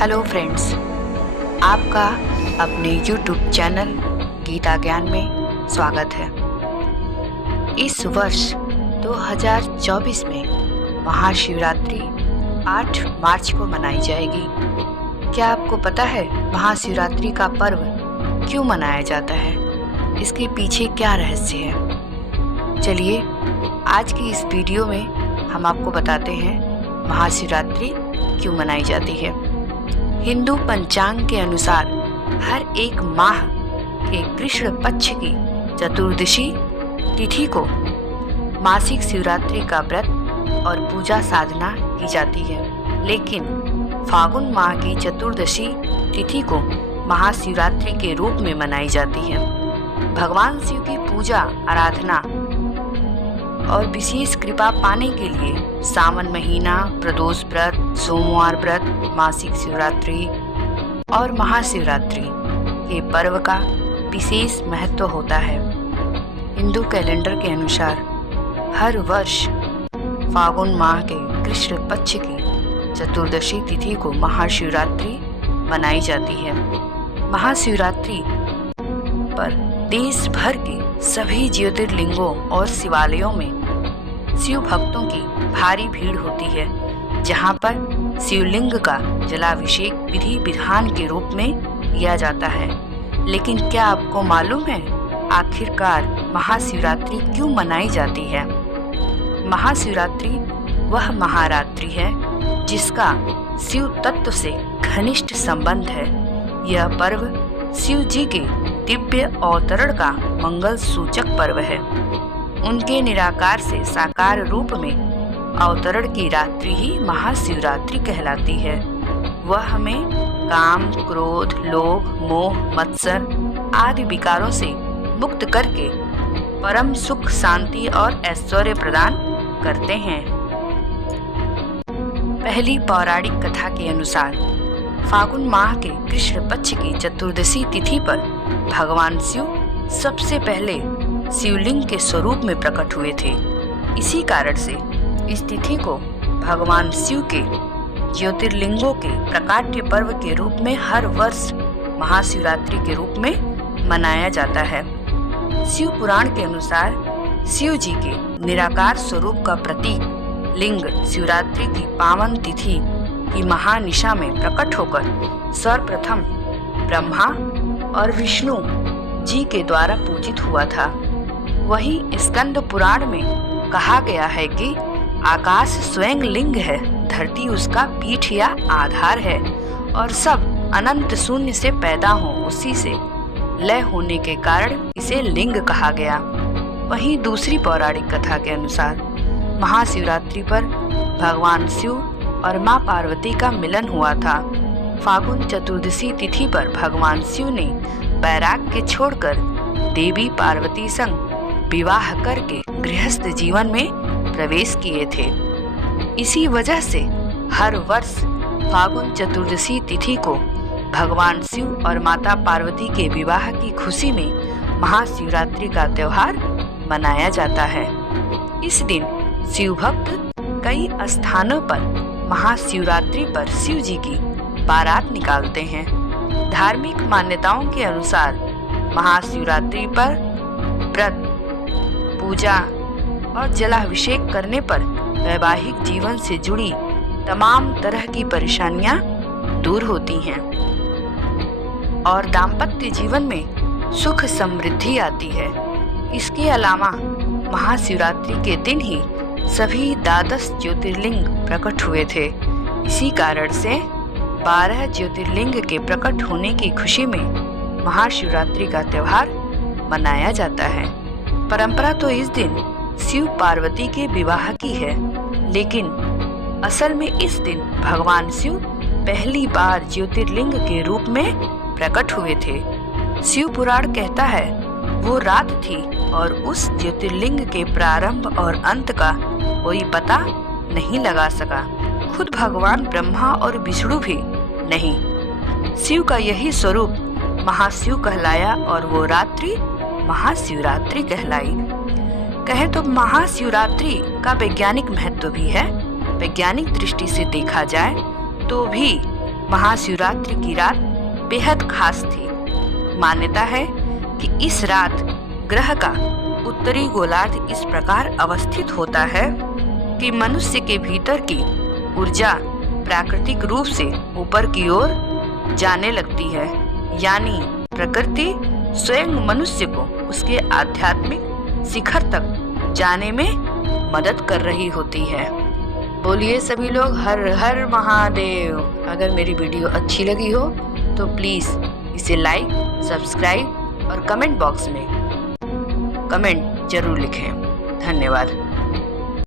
Hello friends, आपका अपने YouTube channel Gita ज्ञान में स्वागत है। इस वर्ष 2024 में महाशिवरात्रि 8 मार्च को मनाई जाएगी। क्या आपको पता है महाशिवरात्रि का पर्व क्यों मनाया जाता है? इसके पीछे क्या रहस्य है? चलिए आज की इस वीडियो में हम आपको बताते हैं महाशिवरात्रि क्यों मनाई जाती है। हिंदू पंचांग के अनुसार हर एक माह के कृष्ण पक्ष की चतुर्दशी तिथि को मासिक शिवरात्रि का व्रत और पूजा साधना की जाती है, लेकिन फागुन माह की चतुर्दशी तिथि को महाशिवरात्रि के रूप में मनाई जाती है। भगवान शिव की पूजा आराधना और विशेष कृपा पाने के लिए सावन महीना, प्रदोष व्रत, सोमवार व्रत, मासिक शिवरात्रि और महाशिवरात्रि के पर्व का विशेष महत्व होता है। हिंदू कैलेंडर के अनुसार हर वर्ष फागुन माह के कृष्ण पक्ष की चतुर्दशी तिथि को महाशिवरात्रि मनाई जाती है। महाशिवरात्रि पर देश भर के सभी ज्योतिर्लिंगों और शिवालयों में शिव भक्तों की भारी भीड़ होती है, जहां पर शिवलिंग का जलाभिषेक विधि विधान के रूप में किया जाता है। लेकिन क्या आपको मालूम है आखिरकार महाशिवरात्रि क्यों मनाई जाती है? महाशिवरात्रि वह महारात्रि है जिसका शिव तत्व से घनिष्ठ संबंध है। यह पर्व शिव जी के दिव्य अवतरण का मंगल सूचक पर्व है। उनके निराकार से साकार रूप में अवतरण की रात्रि ही महाशिवरात्रि कहलाती है। वह हमें काम, क्रोध, लोभ, मोह, मत्सर आदि विकारों से मुक्त करके परम सुख, शांति और ऐश्वर्य प्रदान करते हैं। पहली पौराणिक कथा के अनुसार फागुन माह के कृष्ण पक्ष की चतुर्दशी तिथि पर भगवान शिव सबसे पहले शिवलिंग के स्वरूप में प्रकट हुए थे। इसी कारण से इस तिथि को भगवान शिव के ज्योतिर्लिंगों के प्रकाट्य पर्व के रूप में हर वर्ष महाशिवरात्रि के रूप में मनाया जाता है। शिव पुराण के अनुसार शिव जी के निराकार स्वरूप का प्रतीक लिंग शिवरात्रि की पावन तिथि की महानिशा में प्रकट होकर सर्वप्रथम ब्रह्मा और विष्णु जी के द्वारा पूजित हुआ था। वहीं स्कंद पुराण में कहा गया है कि आकाश स्वयं लिंग है, धरती उसका पीठ या आधार है और सब अनंत शून्य से पैदा हो उसी से लय होने के कारण इसे लिंग कहा गया। वहीं दूसरी पौराणिक कथा के अनुसार महाशिवरात्रि पर भगवान शिव और मां पार्वती का मिलन हुआ था। फागुन चतुर्दशी तिथि पर भगवान शिव ने वैराग्य छोड़कर देवी पार्वती संग विवाह करके गृहस्थ जीवन में प्रवेश किए थे। इसी वजह से हर वर्ष फागुन चतुर्दशी तिथि को भगवान शिव और माता पार्वती के विवाह की खुशी में महाशिवरात्रि का त्योहार मनाया जाता है। इस दिन शिव भक्त कई स्थानों पर महाशिवरात्रि पर शिव जी की बारात निकालते हैं। धार्मिक मान्यताओं के अनुसार महाशिवरात्रि पर व्रत, पूजा और जलाभिषेक करने पर वैवाहिक जीवन से जुड़ी तमाम तरह की परेशानियां दूर होती हैं और दाम्पत्य जीवन में सुख समृद्धि आती है। इसके अलावा महाशिवरात्रि के दिन ही सभी 12 ज्योतिर्लिंग प्रकट हुए थे। इसी कारण से 12 ज्योतिर्लिंग के प्रकट होने की खुशी में महाशिवरात्रि का त्योहार मनाया जाता है। परंपरा तो इस दिन शिव पार्वती के विवाह की है, लेकिन असल में इस दिन भगवान शिव पहली बार ज्योतिर्लिंग के रूप में प्रकट हुए थे। शिव पुराण कहता है वो रात थी और उस ज्योतिर्लिंग के प्रारंभ और अंत का कोई पता नहीं लगा सका, खुद भगवान ब्रह्मा और विष्णु भी नहीं। शिव का यही स्वरूप महाशिव कहलाया और वो रात्रि महाशिवरात्रि कहलाई। कहे तो महाशिवरात्रि का वैज्ञानिक महत्व भी है। वैज्ञानिक दृष्टि से देखा जाए तो भी महाशिवरात्रि की रात बेहद खास थी। मान्यता है कि इस रात ग्रह का उत्तरी गोलार्ध इस प्रकार अवस्थित होता है कि मनुष्य के भीतर की ऊर्जा प्राकृतिक रूप से ऊपर की ओर जाने लगती है, यानी प्रकृति स्वयं मनुष्य को उसके आध्यात्मिक शिखर तक जाने में मदद कर रही होती है। बोलिए सभी लोग हर हर महादेव। अगर मेरी वीडियो अच्छी लगी हो तो प्लीज़ इसे लाइक, सब्सक्राइब और कमेंट बॉक्स में कमेंट जरूर लिखें। धन्यवाद।